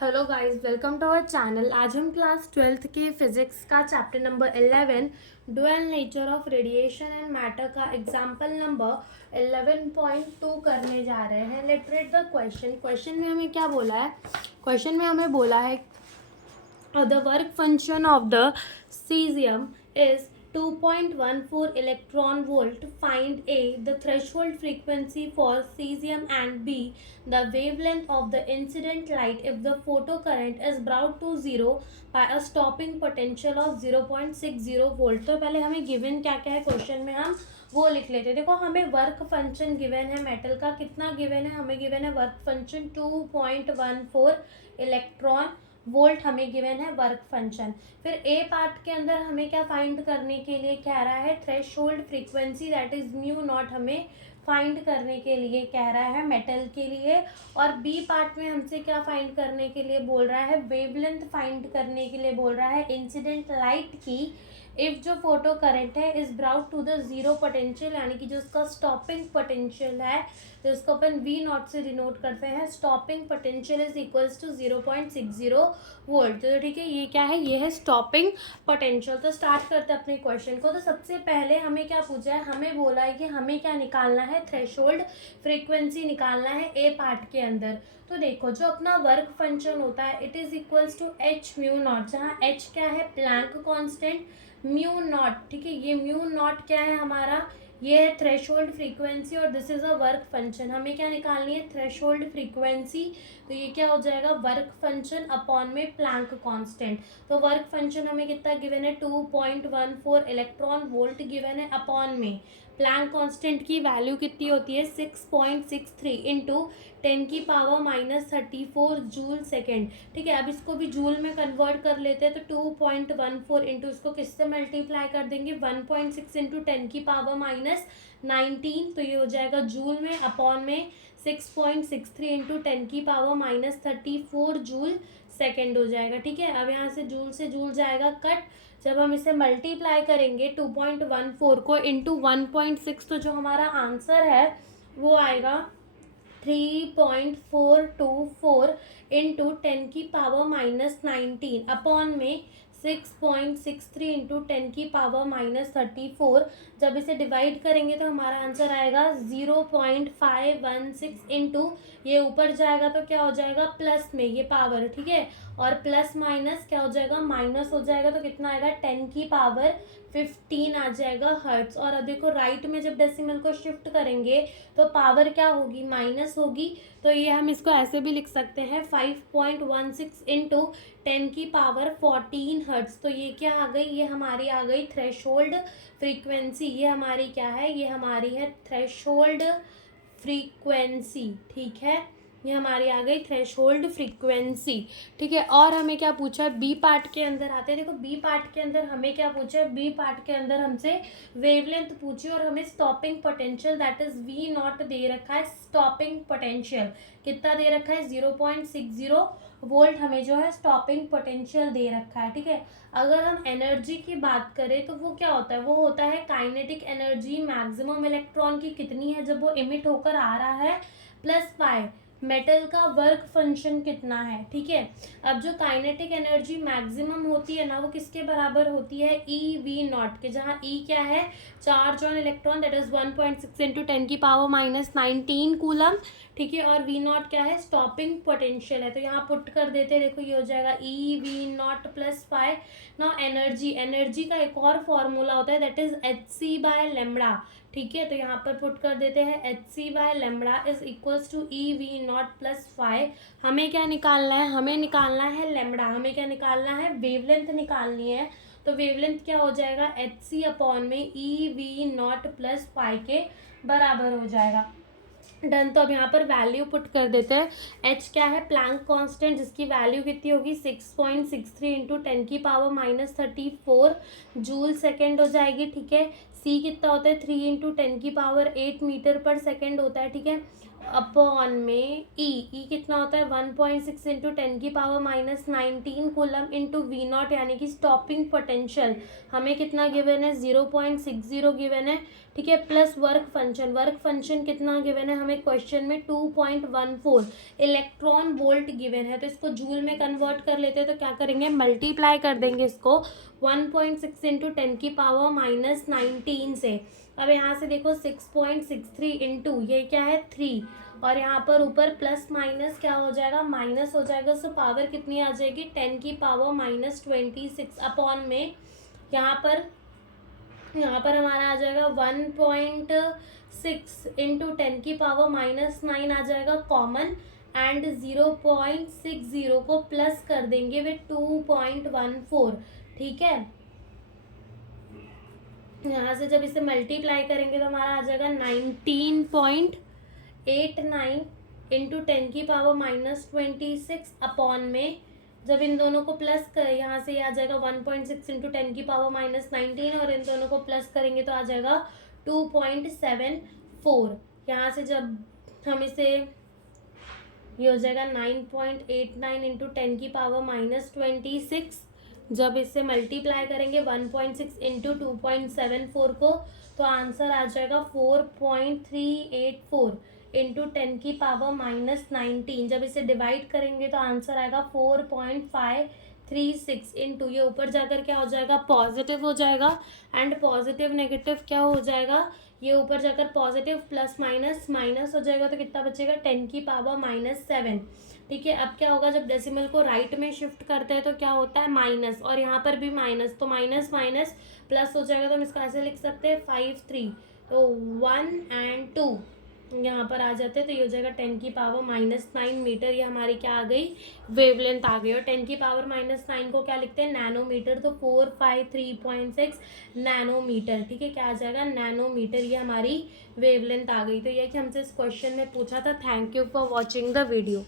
Hello guys, welcome to our channel. आज हम class 12th के फिजिक्स का chapter number 11 dual nature of radiation and matter का example number 11.2 करने जा रहे हैं। लेट्स रीड द क्वेश्चन में हमें क्या बोला है। क्वेश्चन में हमें बोला है the work function of the cesium is 2.14 electron volt. Find A, the threshold frequency for cesium, and B, the wavelength of the incident light if the photocurrent is brought to zero by a stopping potential of 0.60 volt. तो पहले हमें given क्या क्या है question में हम वो लिख लेते हैं। देखो, हमें वर्क फंक्शन गिवन है मेटल का, कितना गिवन है, हमें गिवन है वर्क फंक्शन 2.14 इलेक्ट्रॉन वोल्ट हमें गिवन है वर्क फंक्शन। फिर ए पार्ट के अंदर हमें क्या फाइंड करने के लिए कह रहा है, threshold frequency that is mu naught हमें फाइंड करने के लिए कह रहा है मेटल के लिए। और बी पार्ट में हमसे क्या फाइंड करने के लिए बोल रहा है, वेवलेंथ फाइंड करने के लिए बोल रहा है इंसिडेंट लाइट की इफ जो फोटो करंट है is brought to the zero potential, यानी कि जो उसका स्टॉपिंग पोटेंशियल है, जो उसको अपन वी नॉट से डिनोट करते हैं, stopping potential is equals to 0.60 volt. तो ठीक है, ये क्या है, ये है स्टॉपिंग पोटेंशियल। तो स्टार्ट करते हैं अपने क्वेश्चन को। तो सबसे पहले हमें क्या पूछा है, हमें बोला है कि हमें क्या निकालना है, थ्रेशोल्ड फ्रीक्वेंसी निकालना है ए पार्ट के अंदर। तो देखो, जो अपना वर्क फंक्शन होता है it is equals to h mu naught, जहाँ एच क्या है, प्लैंक कांस्टेंट, म्यू नॉट, ठीक है, ये म्यू नॉट क्या है हमारा, ये है थ्रेशोल्ड फ्रीक्वेंसी और this is a work function. हमें क्या निकालनी है, थ्रेशोल्ड फ्रीक्वेंसी। तो ये क्या हो जाएगा, वर्क फंक्शन अपॉन में प्लैंक कांस्टेंट। तो वर्क फंक्शन हमें कितना गिवन है, 2.14 इलेक्ट्रॉन वोल्ट गिवन है, अपॉन में प्लैंक कांस्टेंट की वैल्यू कितनी होती है, 6.63 इंटू 10⁻34 जूल सेकेंड। ठीक है, अब इसको भी जूल में कन्वर्ट कर लेते हैं। तो 2.14 इंटू इसको किससे मल्टीप्लाई कर देंगे, 1.6 इंटू 10⁻19, तो ये हो जाएगा जूल में, अपॉन में 6.63 इंटू 10⁻34 जूल सेकेंड हो जाएगा। ठीक है, अब यहाँ से जूल जाएगा कट। जब हम इसे मल्टीप्लाई करेंगे 2.14 को इंटू 1.6, तो जो हमारा आंसर है वो आएगा 3.424 इंटू 10⁻19 अपॉन में 6.63 इंटू 10⁻34। जब इसे डिवाइड करेंगे तो हमारा आंसर आएगा 0.516 इंटू, ये ऊपर जाएगा तो क्या हो जाएगा, प्लस में ये पावर, ठीक है, और प्लस माइनस क्या हो जाएगा, माइनस हो जाएगा, तो कितना आएगा 10⁻15 आ जाएगा हर्ट्स। और अब देखो, राइट में जब डेसिमल को शिफ्ट करेंगे तो पावर क्या होगी, माइनस होगी। तो ये हम इसको ऐसे भी लिख सकते हैं 5.16 इंटू 10⁻14 हर्ट्स। तो ये क्या आ गई, ये हमारी आ गई थ्रेशोल्ड फ्रीक्वेंसी। ये हमारी क्या है, ये हमारी है थ्रेशोल्ड फ्रीक्वेंसी। ठीक है, ये हमारी आ गई थ्रेशोल्ड फ्रीक्वेंसी। ठीक है, और हमें क्या पूछा है, बी पार्ट के अंदर आते हैं। देखो, बी पार्ट के अंदर हमें क्या पूछा है, बी पार्ट के अंदर हमसे वेवलेंथ पूछी और हमें stopping potential that is V naught दे रखा है। स्टॉपिंग पोटेंशियल कितना दे रखा है, 0.60 वोल्ट हमें जो है स्टॉपिंग पोटेंशियल दे रखा है। ठीक है, अगर हम एनर्जी की बात करें तो वो क्या होता है, वो होता है काइनेटिक एनर्जी मैक्सिमम इलेक्ट्रॉन की कितनी है जब वो इमिट होकर आ रहा है, प्लस पाई मेटल का वर्क फंक्शन कितना है। ठीक है, अब जो काइनेटिक एनर्जी मैक्सिमम होती है ना, वो किसके बराबर होती है, ई वी नॉट के, जहाँ ई क्या है, charge on electron that is 1.6 into 10⁻19 coulomb. ठीक है, और वी नॉट क्या है, स्टॉपिंग पोटेंशियल है। तो यहाँ पुट कर देते हैं, देखो ये हो जाएगा ई वी नॉट प्लस पाई। ना एनर्जी का एक और फॉर्मूला होता है दैट इज hc/λ। ठीक है, तो यहाँ पर पुट कर देते हैं hc/λ is equals to e V naught plus five. हमें क्या निकालना है, हमें निकालना है लैम्बडा, हमें क्या निकालना है, वेवलेंथ निकालनी है। तो वेवलेंथ क्या हो जाएगा, hc अपॉन में ई वी नॉट प्लस फाइव के बराबर हो जाएगा। डन। तो अब यहाँ पर वैल्यू पुट कर देते हैं। एच क्या है, प्लैंक कांस्टेंट, जिसकी वैल्यू कितनी होगी, 6.63 इंटू 10⁻34 जूल सेकेंड हो जाएगी। ठीक है, सी कितना होता है, 3 इंटू 10⁸ मीटर पर सेकेंड होता है। ठीक है, अपॉन में ई कितना होता है 1.6 into 10⁻⁻19 coulomb into V naught, यानी कि स्टॉपिंग पोटेंशियल हमें कितना गिवन है 0.60 गिवन है, ठीक है, प्लस वर्क फंक्शन कितना गिवन है हमें क्वेश्चन में 2.14 इलेक्ट्रॉन वोल्ट गिवन है। तो इसको जूल में कन्वर्ट कर लेते हैं, तो क्या करेंगे मल्टीप्लाई कर देंगे इसको 1.6 इंटू 10⁻⁻19 से। अब यहाँ से देखो 6.63 इंटू ये क्या है 3, और यहाँ पर ऊपर प्लस माइनस क्या हो जाएगा माइनस हो जाएगा, सो पावर कितनी आ जाएगी 10⁻26 अपॉन में यहाँ पर हमारा आ जाएगा 1.6 इंटू 10⁻⁻9 आ जाएगा कॉमन, एंड 0.60 को प्लस कर देंगे विथ 2.14, ठीक है। यहाँ से जब इसे मल्टीप्लाई करेंगे तो हमारा आ जाएगा 19.89 इंटू 10⁻⁻26 अपॉन में, जब इन दोनों को प्लस कर यहाँ से आ जाएगा 1.6 इंटू 10⁻⁻19 और इन दोनों को प्लस करेंगे तो आ जाएगा 2.74। यहाँ से जब हम इसे ये हो जाएगा 9.89 इंटू 10⁻⁻26, जब इससे मल्टीप्लाई करेंगे 1.6 इंटू 2.74 को तो आंसर आ जाएगा 4.384 इंटू 10⁻⁻19। जब इसे डिवाइड करेंगे तो आंसर आएगा 4.536 इंटू ये ऊपर जाकर क्या हो जाएगा पॉजिटिव हो जाएगा, एंड पॉजिटिव नेगेटिव क्या हो जाएगा ये ऊपर जाकर पॉजिटिव प्लस माइनस माइनस हो जाएगा, तो कितना बचेगा 10⁻⁻7, ठीक है। अब क्या होगा जब डेसिमल को राइट में शिफ्ट करते हैं तो क्या होता है माइनस, और यहाँ पर भी माइनस, तो माइनस माइनस प्लस हो जाएगा, तो हम इसको ऐसे लिख सकते हैं 5 3, तो 1 and 2 यहाँ पर आ जाते हैं, तो ये हो जाएगा 10⁻⁻9 मीटर, ये हमारी क्या आ गई वेवलेंथ आ गई। और 10⁻⁻9 को क्या लिखते हैं नैनोमीटर, तो 453.6 नैनोमीटर, ठीक है, क्या आ जाएगा नैनोमीटर, ये हमारी वेवलेंथ आ गई। तो ये कि हमसे इस क्वेश्चन में पूछा था। Thank you for watching the video.